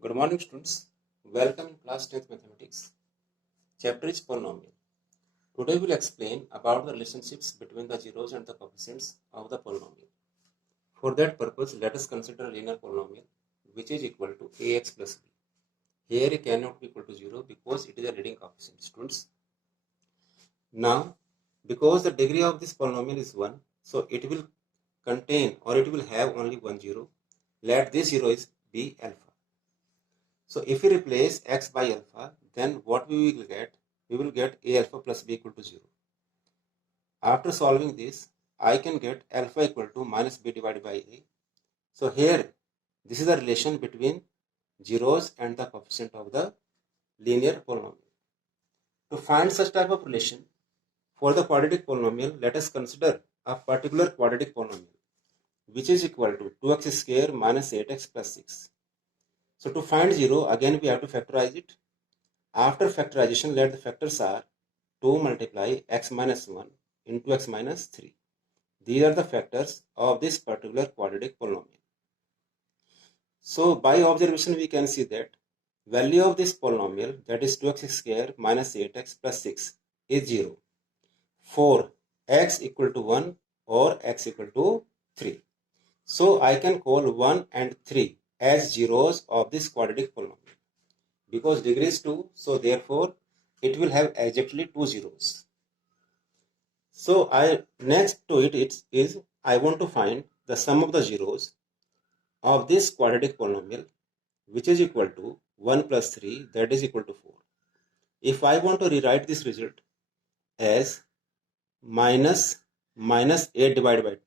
Good morning, students. Welcome in class 10th mathematics. Chapter is polynomial. Today we will explain about the relationships between the zeros and the coefficients of the polynomial. For that purpose, let us consider a linear polynomial which is equal to ax plus b. Here it cannot be equal to 0 because it is a leading coefficient, students. Now, because the degree of this polynomial is 1, so it will contain or it will have only one 0. Let this 0 be alpha. So if we replace x by alpha, then what we will get? We will get a alpha plus b equal to 0. After solving this, I can get alpha equal to minus b divided by a. So here, this is the relation between zeros and the coefficient of the linear polynomial. To find such type of relation, for the quadratic polynomial, let us consider a particular quadratic polynomial, which is equal to 2x square minus 8x plus 6. So to find 0, again we have to factorize it. After factorization, let the factors are 2 multiply x minus 1 into x minus 3. These are the factors of this particular quadratic polynomial. So by observation, we can see that value of this polynomial, that is 2x square minus 8x plus 6, is 0 for x equal to 1 or x equal to 3. So I can call 1 and 3 as zeros of this quadratic polynomial. Because degree is 2, so therefore it will have exactly 2 zeros. So next to it is I want to find the sum of the zeros of this quadratic polynomial, which is equal to 1 plus 3, that is equal to 4. If I want to rewrite this result as minus 8 divided by 2,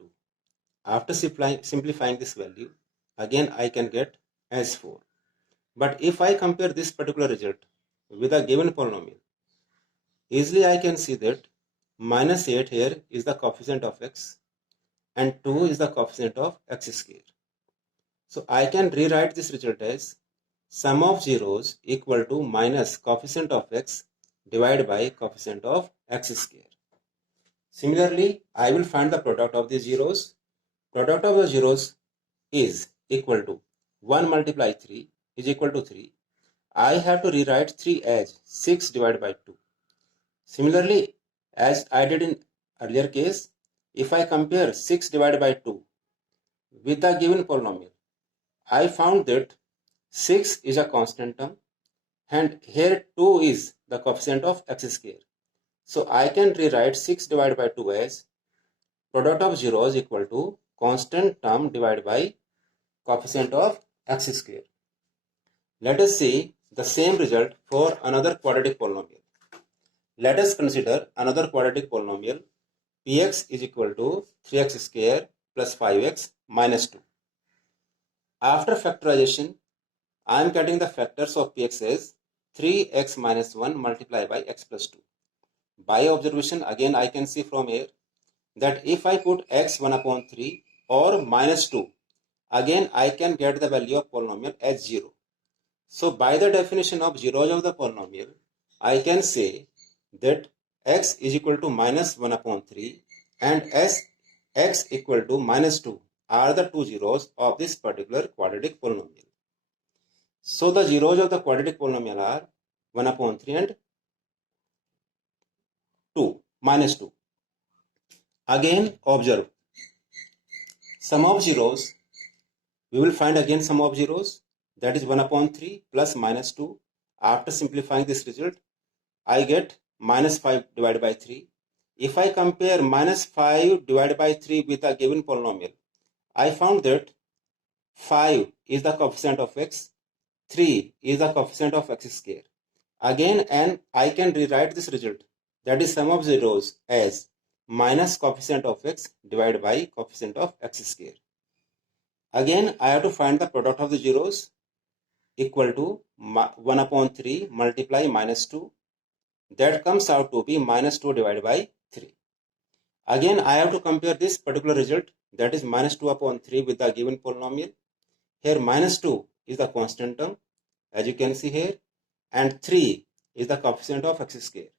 after simplifying this value, again I can get as 4. But if I compare this particular result with a given polynomial, easily I can see that minus 8 here is the coefficient of x and 2 is the coefficient of x square. So I can rewrite this result as sum of zeros equal to minus coefficient of x divided by coefficient of x square. Similarly, I will find the product of these zeros. Product of the zeros is equal to 1 multiply 3 is equal to 3. I have to rewrite 3 as 6 divided by 2. Similarly, as I did in earlier case, if I compare 6 divided by 2 with the given polynomial, I found that 6 is a constant term and here 2 is the coefficient of x square. So I can rewrite 6 divided by 2 as product of zeros equal to constant term divided by coefficient of x square. Let us see the same result for another quadratic polynomial. Let us consider another quadratic polynomial. Px is equal to 3x square plus 5x minus 2. After factorization, I am getting the factors of Px as 3x minus 1 multiplied by x plus 2. By observation, again I can see from here that if I put x 1 upon 3 or minus 2, again I can get the value of polynomial as 0. So by the definition of zeros of the polynomial, I can say that x is equal to minus 1 upon 3 and x equal to minus 2 are the two zeros of this particular quadratic polynomial. So the zeros of the quadratic polynomial are 1 upon 3 and 2, minus 2. Again observe, sum of zeros, we will find again sum of zeros, that is 1 upon 3 plus minus 2. After simplifying this result, I get minus 5 divided by 3. If I compare minus 5 divided by 3 with a given polynomial, I found that 5 is the coefficient of x, 3 is the coefficient of x square. Again, and I can rewrite this result, that is sum of zeros, as minus coefficient of x divided by coefficient of x square. Again, I have to find the product of the zeros equal to 1 upon 3 multiply minus 2. That comes out to be minus 2 divided by 3. Again, I have to compare this particular result, that is minus 2 upon 3 with the given polynomial. Here minus 2 is the constant term, as you can see here, and 3 is the coefficient of x square.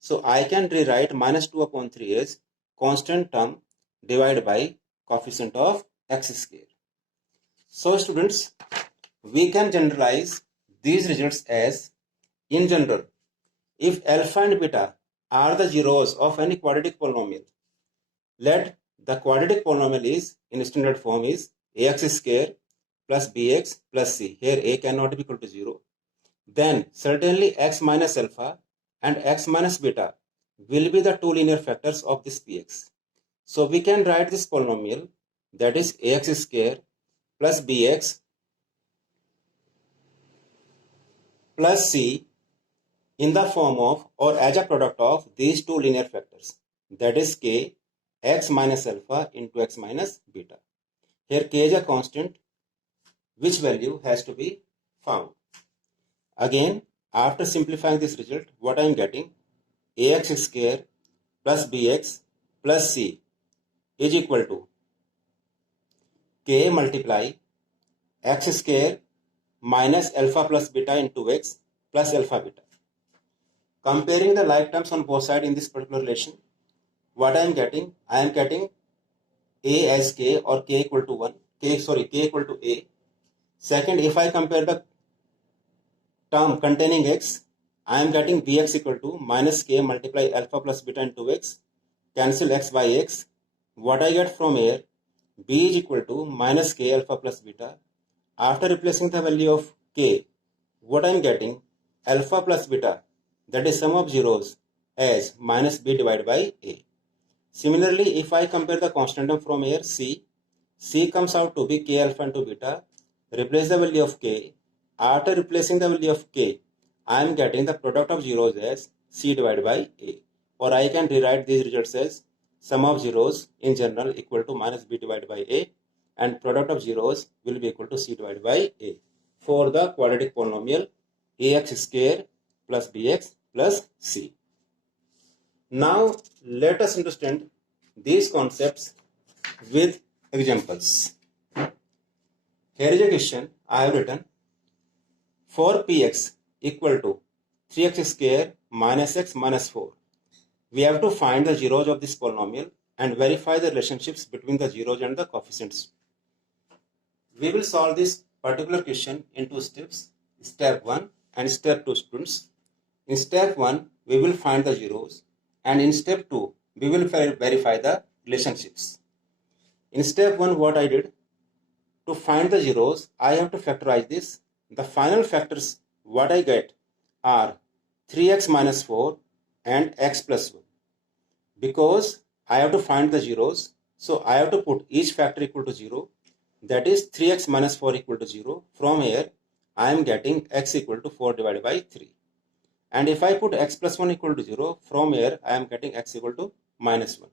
So I can rewrite minus 2 upon 3 as constant term divided by coefficient of x square. So students, we can generalize these results as, in general, if alpha and beta are the zeros of any quadratic polynomial, let the quadratic polynomial is in standard form is ax square plus bx plus c. Here a cannot be equal to 0. Then certainly x minus alpha and x minus beta will be the two linear factors of this px. So we can write this polynomial, that is ax square plus bx plus c, in the form of or as a product of these two linear factors, that is k x minus alpha into x minus beta. Here k is a constant which value has to be found. Again, after simplifying this result, what I am getting, ax square plus bx plus c is equal to k multiply x square minus alpha plus beta into x plus alpha beta. Comparing the like terms on both sides in this particular relation, what I am getting a as k or k equal to 1, k equal to a. Second, if I compare the term containing x, I am getting bx equal to minus k multiply alpha plus beta into x, cancel x by x. What I get from here, b is equal to minus k alpha plus beta. After replacing the value of k, what I am getting, alpha plus beta, that is sum of zeros, as minus b divided by a. Similarly, if I compare the constant term from here, c comes out to be k alpha into beta. Replace the value of k. After replacing the value of k, I am getting the product of zeros as c divided by a. Or I can rewrite these results as sum of zeros in general equal to minus b divided by a, and product of zeros will be equal to c divided by a for the quadratic polynomial ax square plus bx plus c. Now let us understand these concepts with examples. Here is a question I have written. For px equal to 3x square minus x minus 4, we have to find the zeros of this polynomial and verify the relationships between the zeros and the coefficients. We will solve this particular question in two steps, step 1 and step 2, students. In step 1, we will find the zeros, and in step 2, we will verify the relationships. In step 1, what I did, to find the zeros, I have to factorize this. The final factors what I get are 3x minus 4 and x plus 1. Because I have to find the zeros, so I have to put each factor equal to 0. That is 3x minus 4 equal to 0. From here, I am getting x equal to 4 divided by 3. And if I put x plus 1 equal to 0, from here I am getting x equal to minus 1.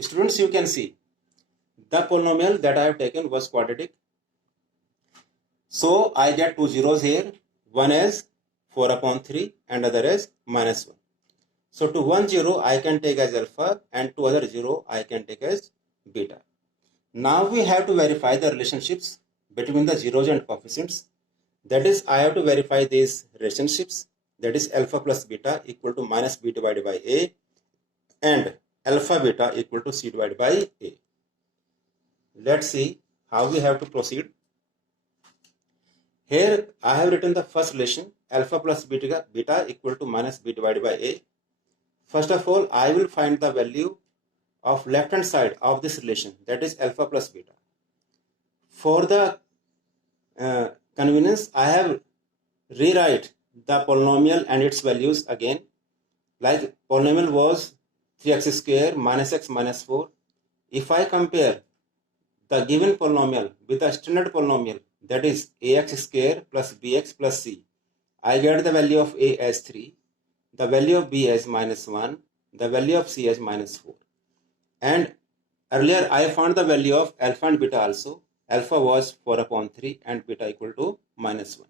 Students, you can see the polynomial that I have taken was quadratic. So I get two zeros here, one as 4 upon 3 and other as minus 1. So to one zero I can take as alpha, and to other zero I can take as beta. Now we have to verify the relationships between the zeros and coefficients. That is, I have to verify these relationships, that is alpha plus beta equal to minus b divided by a, and alpha beta equal to c divided by a. Let's see how we have to proceed. Here I have written the first relation, alpha plus beta equal to minus b divided by a. First of all, I will find the value of left hand side of this relation, that is alpha plus beta. For the convenience, I have rewrite the polynomial and its values again. Like polynomial was 3x square minus x minus 4. If I compare the given polynomial with the standard polynomial, that is ax square plus bx plus c, I get the value of a as 3, the value of b as minus 1, the value of c as minus 4. And earlier I found the value of alpha and beta also. Alpha was 4 upon 3 and beta equal to minus 1.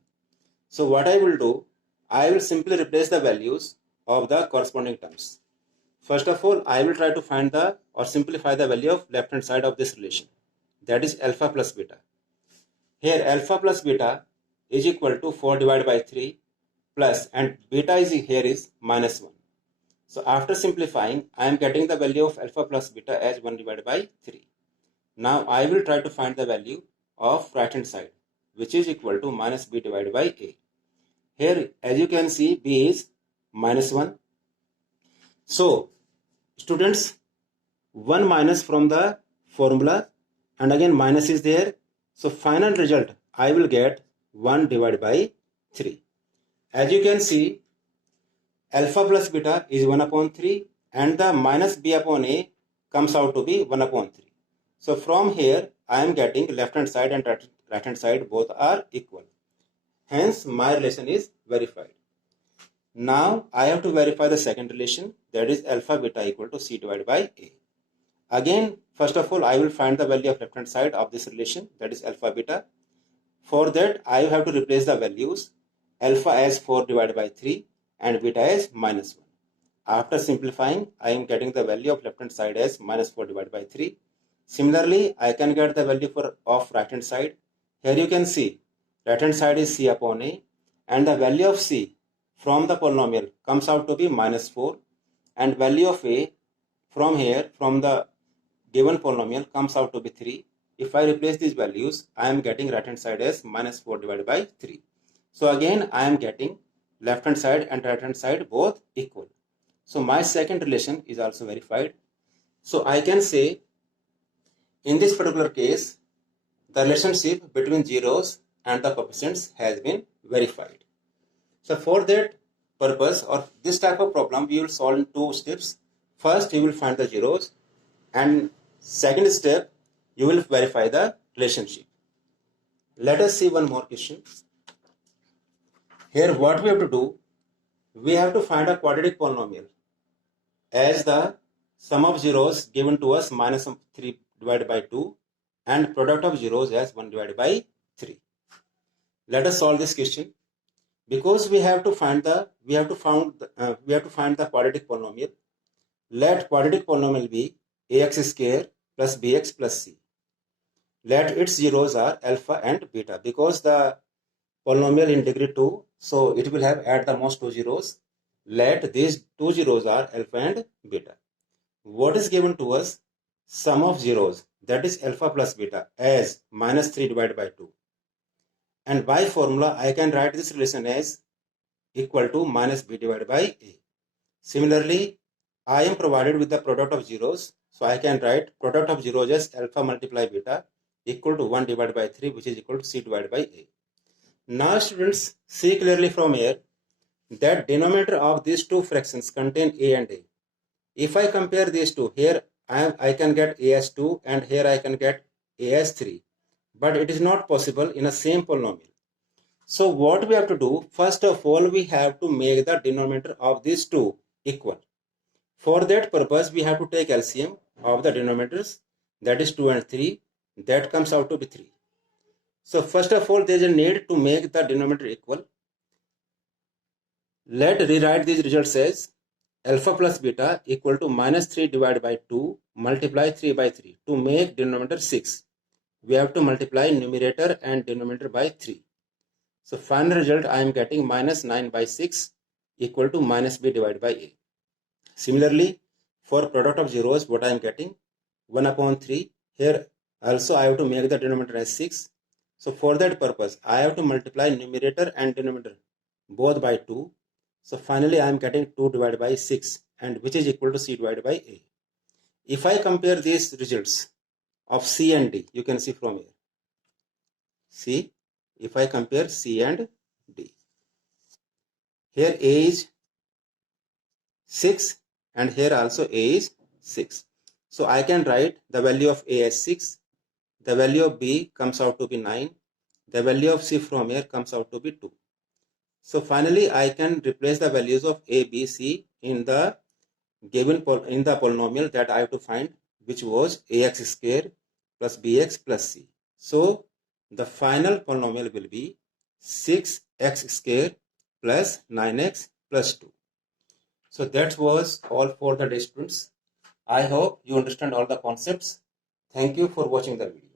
So what I will do, I will simply replace the values of the corresponding terms. First of all, I will try to find the or simplify the value of left hand side of this relation, that is alpha plus beta. Here alpha plus beta is equal to 4 divided by 3 plus, and beta is here is minus 1. So after simplifying, I am getting the value of alpha plus beta as 1 divided by 3. Now I will try to find the value of right hand side, which is equal to minus b divided by a. Here, as you can see, b is minus 1. So, students, 1 minus from the formula and again minus is there. So, final result, I will get 1 divided by 3. As you can see, alpha plus beta is 1 upon 3 and the minus b upon a comes out to be 1 upon 3. So, from here, I am getting left hand side and right hand side both are equal. Hence, my relation is verified. Now, I have to verify the second relation, that is alpha beta equal to c divided by a. Again, first of all, I will find the value of left hand side of this relation, that is alpha beta. For that, I have to replace the values, alpha as 4 divided by 3 and beta as minus 1. After simplifying, I am getting the value of left hand side as minus 4 divided by 3. Similarly, I can get the value of right hand side. Here you can see, right hand side is c upon a and the value of c from the polynomial comes out to be minus 4 and value of a from here, from the given polynomial comes out to be 3. If I replace these values, I am getting right hand side as minus 4 divided by 3. So again, I am getting left hand side and right hand side both equal. So my second relation is also verified. So I can say, in this particular case, the relationship between zeros and the coefficients has been verified. So for that purpose or this type of problem, we will solve in 2 steps. First, you will find the zeros and second step, you will verify the relationship. Let us see one more question. Here what we have to do, we have to find a quadratic polynomial as the sum of zeros given to us minus 3 divided by 2 and product of zeros as 1 divided by 3. Let us solve this question. Because we have to find the quadratic polynomial. Let quadratic polynomial be ax square plus bx plus c. Let its zeros are alpha and beta because the polynomial in degree 2, so it will have at the most 2 zeros. Let these 2 zeros are alpha and beta. What is given to us? Sum of zeros, that is alpha plus beta, as minus 3 divided by 2. And by formula, I can write this relation as equal to minus b divided by a. Similarly, I am provided with the product of zeros, so I can write product of zeros as alpha multiply beta equal to 1 divided by 3, which is equal to c divided by a. Now students, see clearly from here that denominator of these two fractions contain a and a. If I compare these two, here I can get a as 2 and here I can get a as 3. But it is not possible in a same polynomial. So what we have to do, first of all, we have to make the denominator of these two equal. For that purpose, we have to take LCM of the denominators, that is 2 and 3, that comes out to be 3. So first of all, there is a need to make the denominator equal. Let rewrite these results as alpha plus beta equal to minus 3 divided by 2 multiply 3 by 3. To make denominator 6, we have to multiply numerator and denominator by 3. So final result, I am getting minus 9 by 6 equal to minus b divided by a. Similarly, for product of zeros, what I am getting? 1 upon 3. Here also I have to make the denominator as 6. So for that purpose, I have to multiply numerator and denominator both by 2. So finally, I am getting 2 divided by 6 and which is equal to c divided by a. If I compare these results of c and d, you can see from here. See, if I compare c and d, here a is 6 and here also a is 6. So I can write the value of a as 6, the value of b comes out to be 9, the value of c from here comes out to be 2. So finally I can replace the values of a, b, c in the given polynomial that I have to find, which was ax square plus bx plus c. So the final polynomial will be 6x square plus 9x plus 2. So that was all for the day, students. I hope you understand all the concepts. Thank you for watching the video.